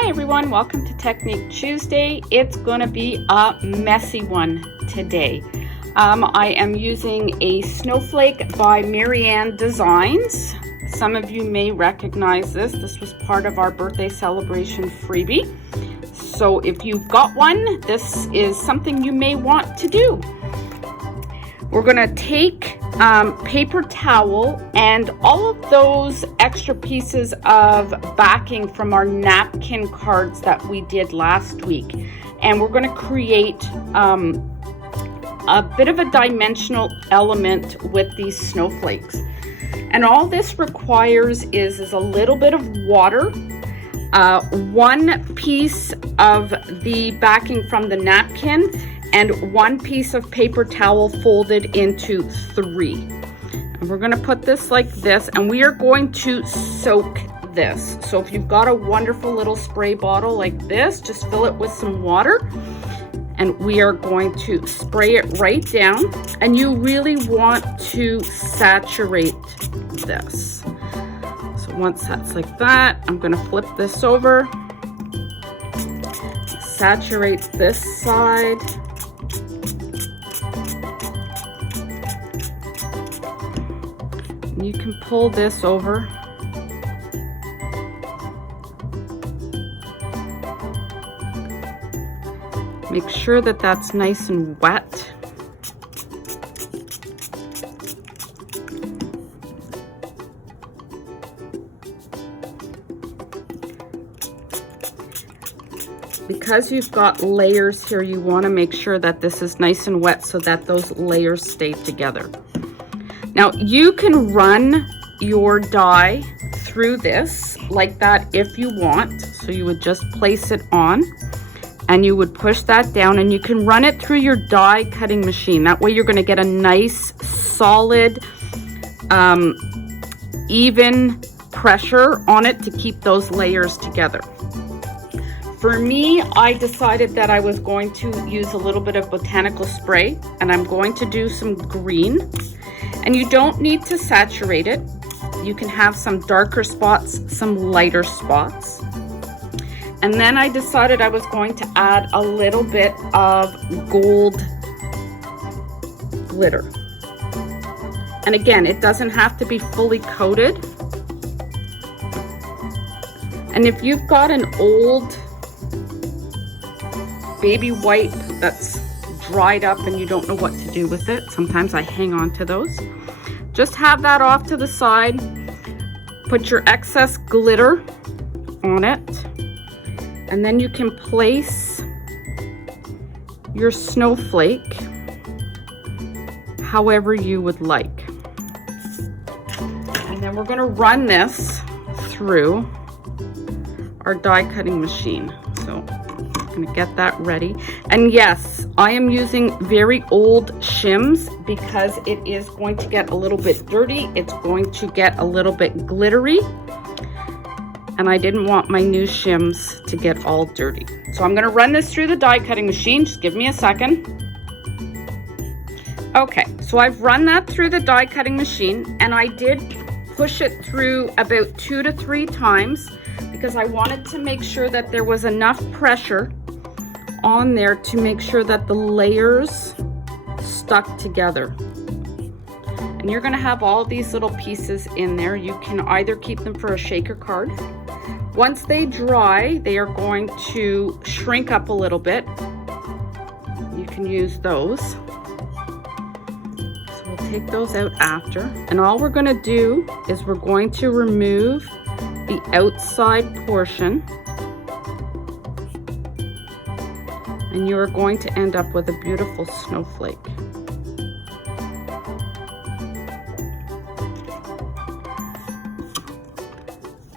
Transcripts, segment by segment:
Hi everyone, welcome to Technique Tuesday. It's going to be a messy one today. I am using a Snowflake by Marianne Designs. Some of you may recognize this. This was part of our birthday celebration freebie. So if you've got one, this is something you may want to do. We're going to take paper towel and all of those extra pieces of backing from our napkin cards that we did last week, and we're going to create a bit of a dimensional element with these snowflakes. And all this requires is a little bit of water, one piece of the backing from the napkin, and one piece of paper towel folded into 3. And we're going to put this like this, and we are going to soak this. So if you've got a wonderful little spray bottle like this, just fill it with some water, and we are going to spray it right down. And you really want to saturate this. So once that's like that, I'm going to flip this over, saturate this side. You can pull this over. Make sure that that's nice and wet. Because you've got layers here, you want to make sure that this is nice and wet so that those layers stay together. Now you can run your die through this like that if you want. So you would just place it on and you would push that down, and you can run it through your die cutting machine. That way you're going to get a nice solid even pressure on it to keep those layers together. For me, I decided that I was going to use a little bit of Botanical spray, and I'm going to do some green. And you don't need to saturate it. You can have some darker spots, some lighter spots. And then I decided I was going to add a little bit of gold glitter. And again, it doesn't have to be fully coated. And if you've got an old baby wipe that's dried up and you don't know what to do with it, sometimes I hang on to those. Just have that off to the side. Put your excess glitter on it, and then you can place your snowflake however you would like. And then we're going to run this through our die cutting machine. So I'm going to get that ready. And yes, I am using very old shims because it is going to get a little bit dirty. It's going to get a little bit glittery. And I didn't want my new shims to get all dirty. So I'm going to run this through the die cutting machine. Just give me a second. Okay, so I've run that through the die cutting machine, and I did push it through about 2 to 3 times because I wanted to make sure that there was enough pressure on there to make sure that the layers stuck together. And you're going to have all these little pieces in there. You can either keep them for a shaker card. Once they dry, they are going to shrink up a little bit. You can use those. So we'll take those out after. And all we're going to do is we're going to remove the outside portion. And you are going to end up with a beautiful snowflake.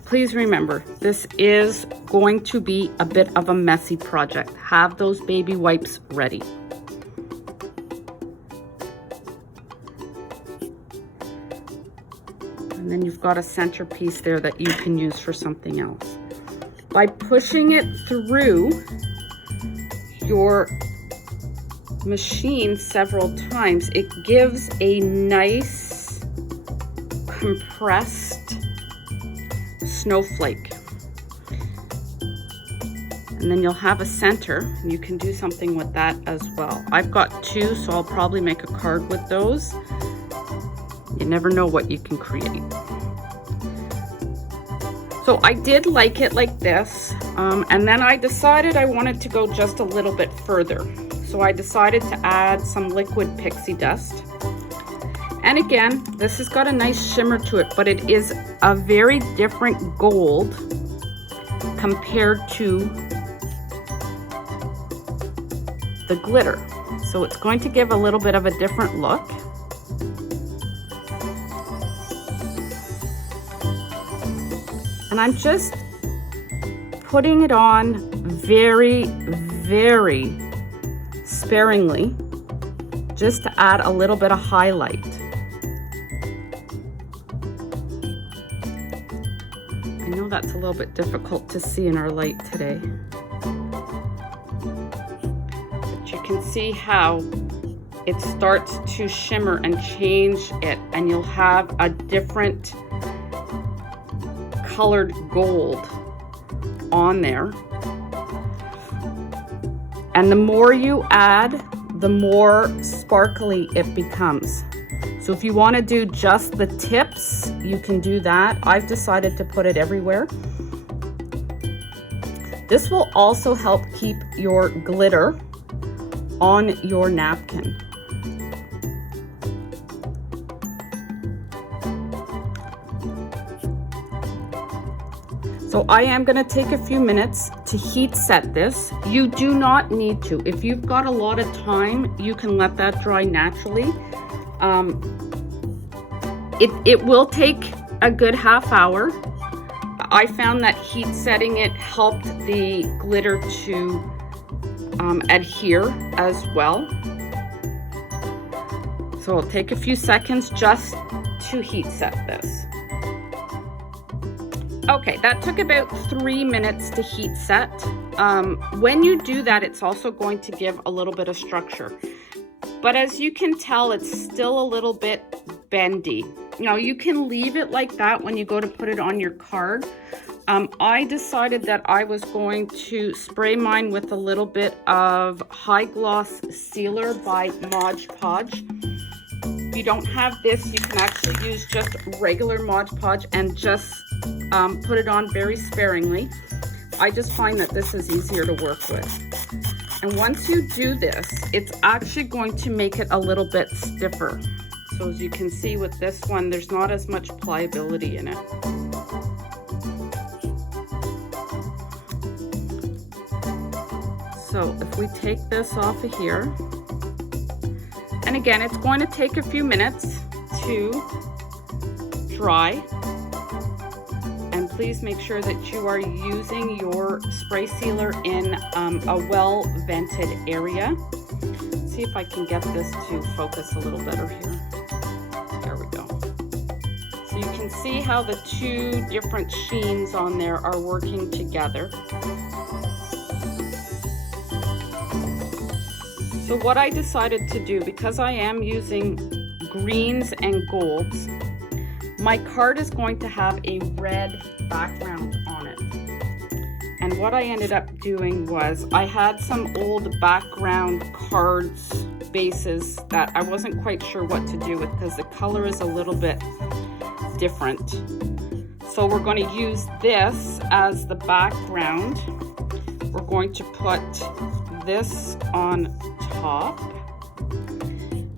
Please remember, this is going to be a bit of a messy project. Have those baby wipes ready. And then you've got a centerpiece there that you can use for something else. By pushing it through your machine several times, it gives a nice compressed snowflake. And then you'll have a center, and you can do something with that as well. I've got two, so I'll probably make a card with those. You never know what you can create. So I did like it like this, and then I decided I wanted to go just a little bit further. So I decided to add some liquid pixie dust. And again, this has got a nice shimmer to it, but it is a very different gold compared to the glitter. So it's going to give a little bit of a different look. And I'm just putting it on very, very sparingly, just to add a little bit of highlight. I know that's a little bit difficult to see in our light today. You can see how it starts to shimmer and change it, and you'll have a different colored gold on there. And the more you add, the more sparkly it becomes. So if you want to do just the tips, you can do that. I've decided to put it everywhere. This will also help keep your glitter on your napkin. So I am going to take a few minutes to heat set this. You do not need to. If you've got a lot of time, you can let that dry naturally. It will take a good half hour. I found that heat setting it helped the glitter to adhere as well. So I'll take a few seconds just to heat set this. Okay, that took about 3 minutes to heat set. When you do that, it's also going to give a little bit of structure. But as you can tell, it's still a little bit bendy. Now, you can leave it like that when you go to put it on your card. I decided that I was going to spray mine with a little bit of High Gloss Sealer by Mod Podge. If you don't have this, you can actually use just regular Mod Podge and just put it on very sparingly. I just find that this is easier to work with. And once you do this, it's actually going to make it a little bit stiffer. So as you can see with this one, there's not as much pliability in it. So if we take this off of here, and again, it's going to take a few minutes to dry. And please make sure that you are using your spray sealer in a well-vented area. Let's see if I can get this to focus a little better here. There we go. So you can see how the two different sheens on there are working together. So what I decided to do, because I am using greens and golds, my card is going to have a red background on it. And what I ended up doing was I had some old background cards, bases that I wasn't quite sure what to do with because the color is a little bit different. So we're going to use this as the background. We're going to put this on top,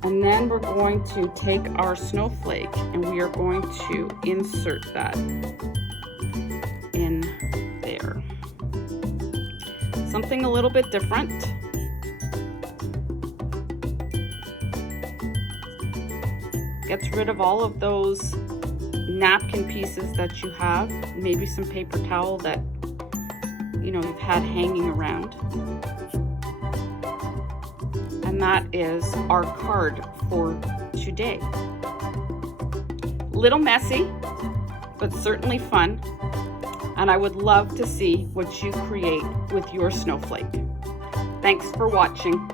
and then we're going to take our snowflake and we are going to insert that in there. Something a little bit different. Gets rid of all of those napkin pieces that you have, maybe some paper towel that you've had hanging around. And that is our card for today. Little messy, but certainly fun. And I would love to see what you create with your snowflake. Thanks for watching.